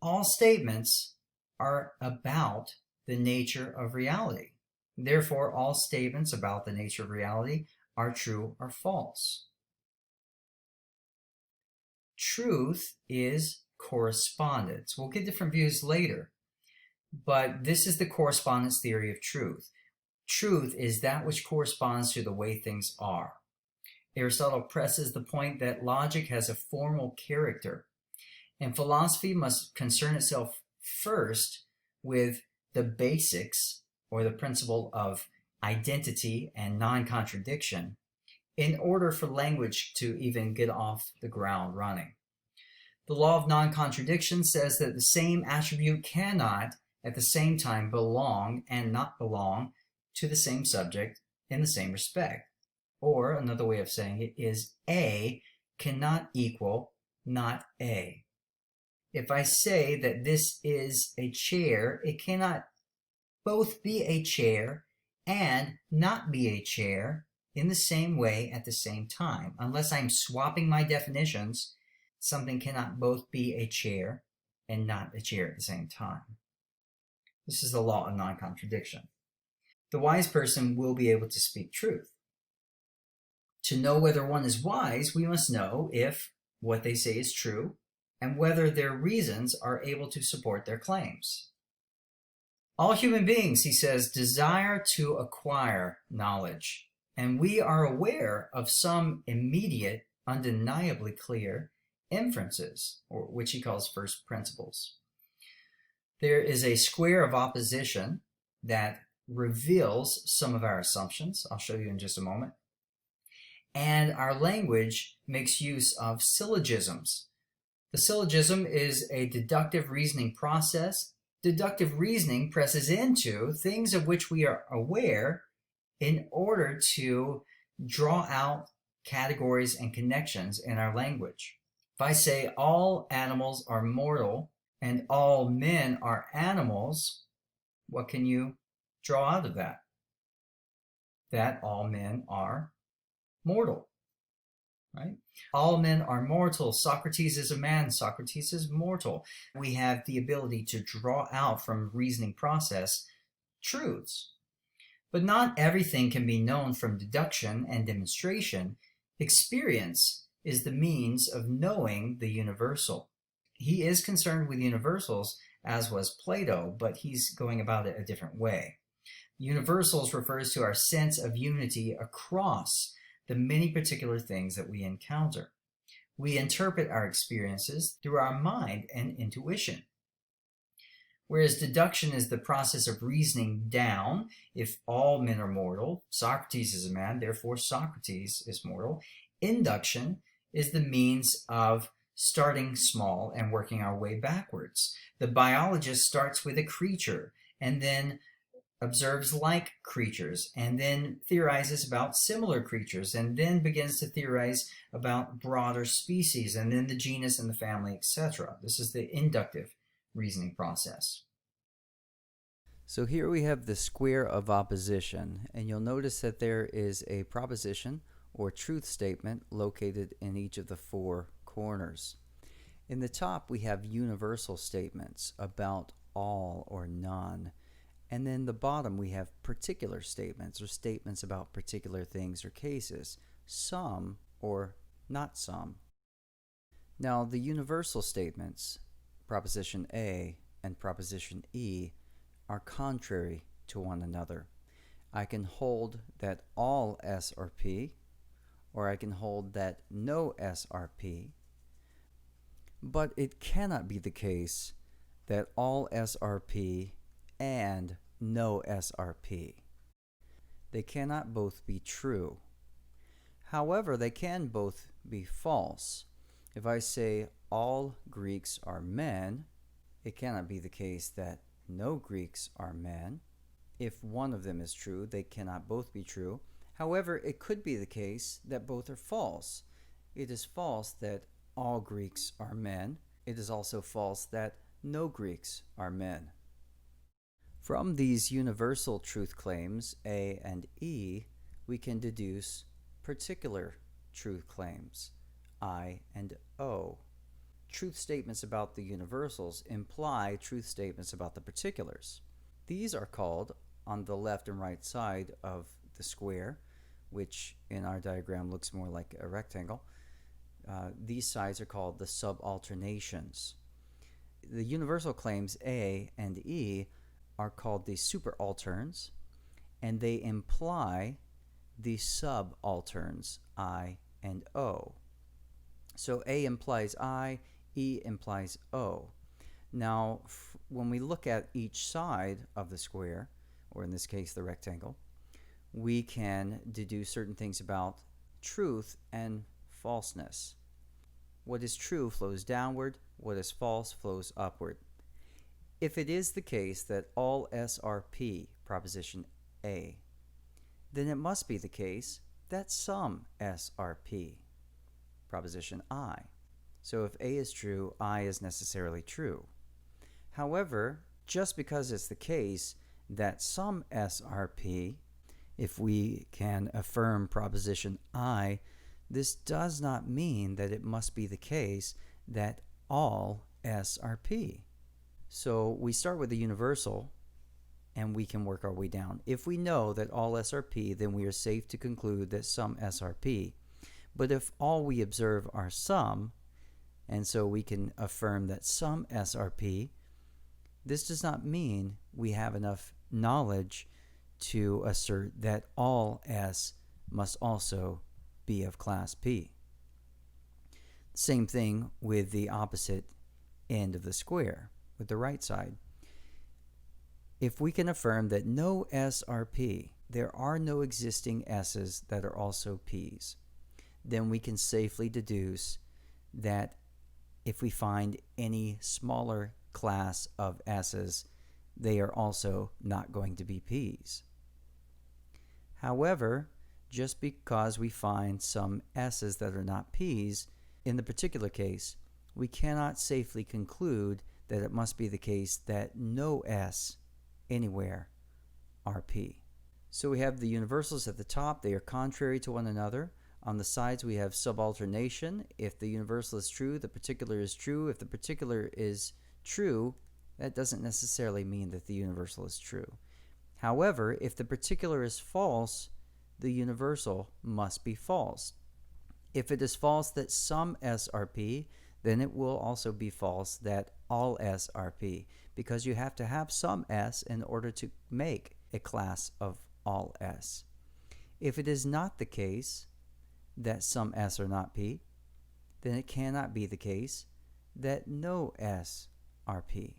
all statements are about the nature of reality. Therefore, all statements about the nature of reality are true or false. Truth is correspondence. We'll get different views later, but this is the correspondence theory of truth. Truth is that which corresponds to the way things are. Aristotle presses the point that logic has a formal character, and philosophy must concern itself first with the basics, or the principle of identity and non-contradiction, in order for language to even get off the ground running. The law of non-contradiction says that the same attribute cannot at the same time belong and not belong to the same subject in the same respect. Or another way of saying it is A cannot equal not A. If I say that this is a chair, it cannot both be a chair and not be a chair in the same way at the same time. Unless I'm swapping my definitions, something cannot both be a chair and not a chair at the same time. This is the law of non-contradiction. The wise person will be able to speak truth. To know whether one is wise, we must know if what they say is true, and whether their reasons are able to support their claims. All human beings, he says, desire to acquire knowledge, and we are aware of some immediate, undeniably clear inferences, or which he calls first principles. There is a square of opposition that reveals some of our assumptions. I'll show you in just a moment. And our language makes use of syllogisms. The syllogism is a deductive reasoning process. Deductive reasoning presses into things of which we are aware in order to draw out categories and connections in our language. If I say all animals are mortal and all men are animals, what can you draw out of that? That all men are mortal, right? All men are mortal. Socrates is a man. Socrates is mortal. We have the ability to draw out from reasoning process truths. But not everything can be known from deduction and demonstration. Experience is the means of knowing the universal. He is concerned with universals, as was Plato, but he's going about it a different way. Universals refers to our sense of unity across the many particular things that we encounter. We interpret our experiences through our mind and intuition. Whereas deduction is the process of reasoning down. If all men are mortal, Socrates is a man, therefore Socrates is mortal. Induction is the means of starting small and working our way backwards. The biologist starts with a creature and then observes like creatures and then theorizes about similar creatures and then begins to theorize about broader species and then the genus and the family, etc. This is the inductive reasoning process. So here we have the square of opposition, and you'll notice that there is a proposition or truth statement located in each of the four corners. In the top we have universal statements about all or none, and then the bottom we have particular statements or statements about particular things or cases, some or not some. Now the universal statements, proposition A and proposition E, are contrary to one another. I can hold that all S are P, or I can hold that no S are P, but it cannot be the case that all S are P and no S are P. They cannot both be true. However, they can both be false. If I say all Greeks are men, it cannot be the case that no Greeks are men. If one of them is true, they cannot both be true. However, it could be the case that both are false. It is false that all Greeks are men. It is also false that no Greeks are men. From these universal truth claims, A and E, we can deduce particular truth claims, I and O. Truth statements about the universals imply truth statements about the particulars. These are called, on the left and right side of the square, which in our diagram looks more like a rectangle, these sides are called the subalternations. The universal claims A and E are called the superalterns, and they imply the subalterns I and O. So A implies I, E implies O. Now, when we look at each side of the square, or in this case the rectangle, we can deduce certain things about truth and falseness. What is true flows downward, what is false flows upward. If it is the case that all S are P, proposition A, then it must be the case that some S are P, proposition I. So if A is true, I is necessarily true. However, just because it's the case that some S are P, if we can affirm proposition I, this does not mean that it must be the case that all S are P. So we start with the universal and we can work our way down. If we know that all S are P, then we are safe to conclude that some S are P. But if all we observe are some, and so we can affirm that some S are P. This does not mean we have enough knowledge to assert that all S must also be of class P. Same thing with the opposite end of the square, with the right side. If we can affirm that no S are P, there are no existing S's that are also P's, then we can safely deduce that if we find any smaller class of S's, they are also not going to be P's. However, just because we find some S's that are not P's, in the particular case, we cannot safely conclude that it must be the case that no S anywhere are P. So we have the universals at the top. They are contrary to one another. On the sides, we have subalternation. If the universal is true, the particular is true. If the particular is true, that doesn't necessarily mean that the universal is true. However, if the particular is false, the universal must be false. If it is false that some S are P, then it will also be false that all S are P, because you have to have some S in order to make a class of all S. If it is not the case that some S are not P, then it cannot be the case that no S are P.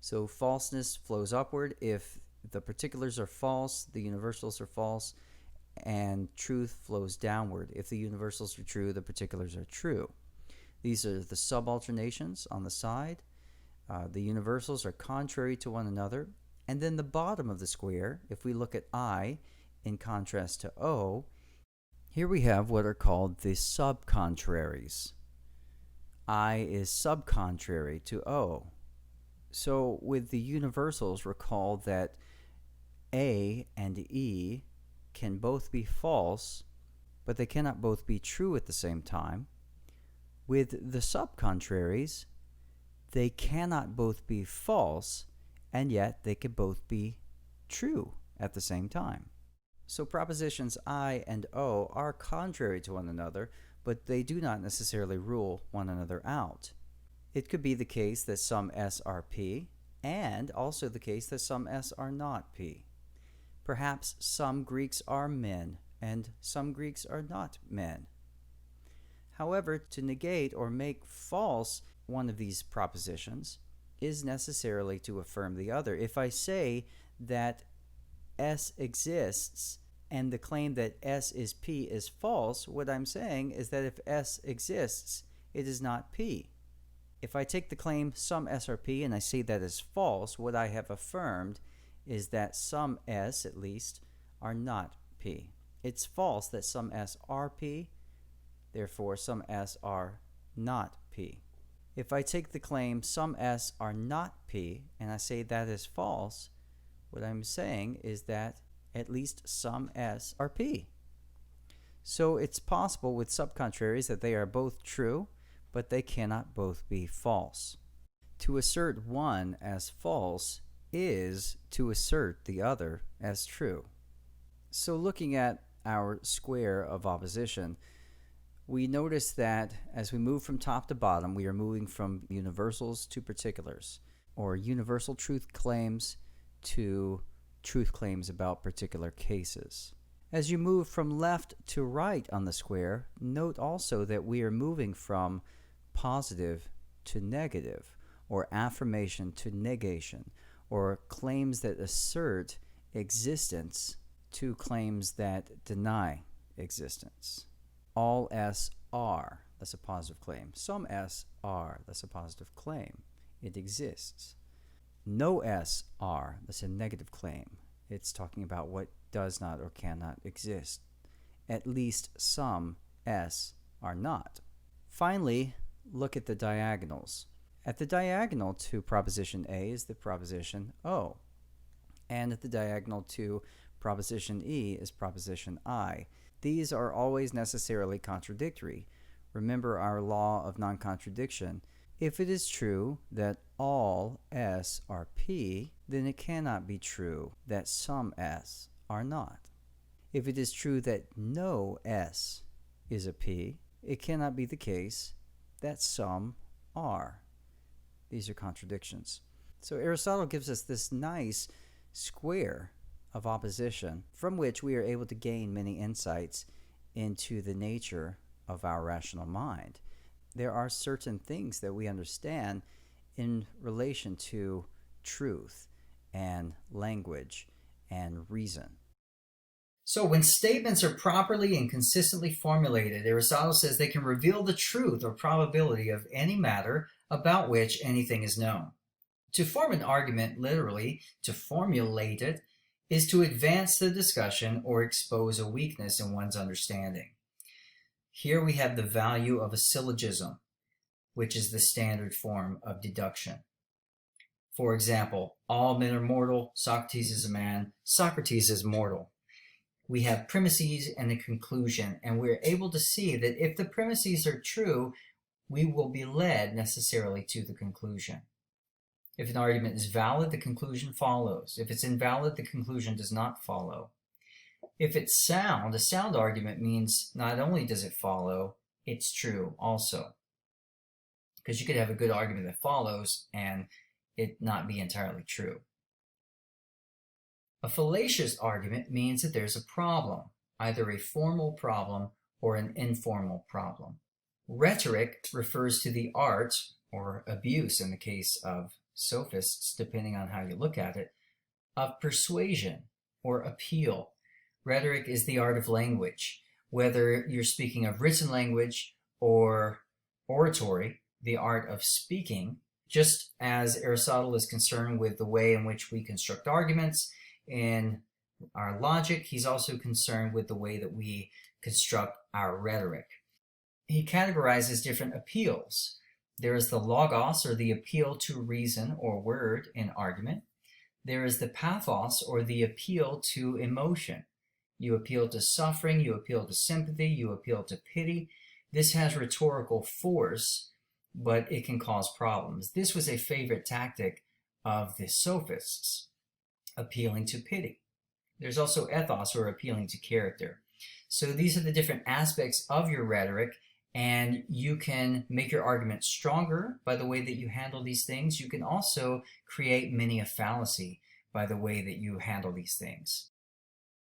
So falseness flows upward. If the particulars are false, the universals are false, and truth flows downward. If the universals are true, the particulars are true. These are the subalternations on the side. The universals are contrary to one another. And then the bottom of the square, if we look at I in contrast to O, here we have what are called the subcontraries. I is subcontrary to O. So with the universals, recall that A and E can both be false, but they cannot both be true at the same time. With the subcontraries, they cannot both be false, and yet they can both be true at the same time. So propositions I and O are contrary to one another, but they do not necessarily rule one another out. It could be the case that some S are P, and also the case that some S are not P. Perhaps some Greeks are men, and some Greeks are not men. However, to negate or make false one of these propositions is necessarily to affirm the other. If I say that S exists and the claim that S is P is false, what I'm saying is that if S exists, it is not P. If I take the claim some S are P and I say that is false, what I have affirmed is that some S, at least, are not P. It's false that some S are P, therefore some S are not P. If I take the claim some S are not P and I say that is false, what I'm saying is that at least some S are P. So it's possible with subcontraries that they are both true, but they cannot both be false. To assert one as false is to assert the other as true. So looking at our square of opposition, we notice that as we move from top to bottom, we are moving from universals to particulars, or universal truth claims to truth claims about particular cases. As you move from left to right on the square, note also that we are moving from positive to negative, or affirmation to negation, or claims that assert existence to claims that deny existence. All S are, that's a positive claim. Some S are, that's a positive claim. It exists. No S are, that's a negative claim. It's talking about what does not or cannot exist. At least some S are not. Finally, look at the diagonals. At the diagonal to proposition A is the proposition O. And at the diagonal to proposition E is proposition I. These are always necessarily contradictory. Remember our law of non-contradiction. If it is true that all S are P, then it cannot be true that some S are not. If it is true that no S is a P, it cannot be the case that some are. These are contradictions. So Aristotle gives us this nice square of opposition from which we are able to gain many insights into the nature of our rational mind. There are certain things that we understand in relation to truth and language and reason. So when statements are properly and consistently formulated, Aristotle says they can reveal the truth or probability of any matter about which anything is known. To form an argument, literally, to formulate it, is to advance the discussion or expose a weakness in one's understanding. Here we have the value of a syllogism, which is the standard form of deduction. For example, all men are mortal, Socrates is a man, Socrates is mortal. We have premises and a conclusion, and we're able to see that if the premises are true, we will be led necessarily to the conclusion. If an argument is valid, the conclusion follows. If it's invalid, the conclusion does not follow. If it's sound, a sound argument means not only does it follow, it's true also. Because you could have a good argument that follows and it not be entirely true. A fallacious argument means that there's a problem, either a formal problem or an informal problem. Rhetoric refers to the art, or abuse in the case of sophists, depending on how you look at it, of persuasion or appeal. Rhetoric is the art of language. Whether you're speaking of written language or oratory, the art of speaking, just as Aristotle is concerned with the way in which we construct arguments in our logic, he's also concerned with the way that we construct our rhetoric. He categorizes different appeals. There is the logos, or the appeal to reason or word in argument. There is the pathos, or the appeal to emotion. You appeal to suffering, you appeal to sympathy, you appeal to pity. This has rhetorical force, but it can cause problems. This was a favorite tactic of the sophists, appealing to pity. There's also ethos, or appealing to character. So these are the different aspects of your rhetoric, and you can make your argument stronger by the way that you handle these things. You can also create many a fallacy by the way that you handle these things.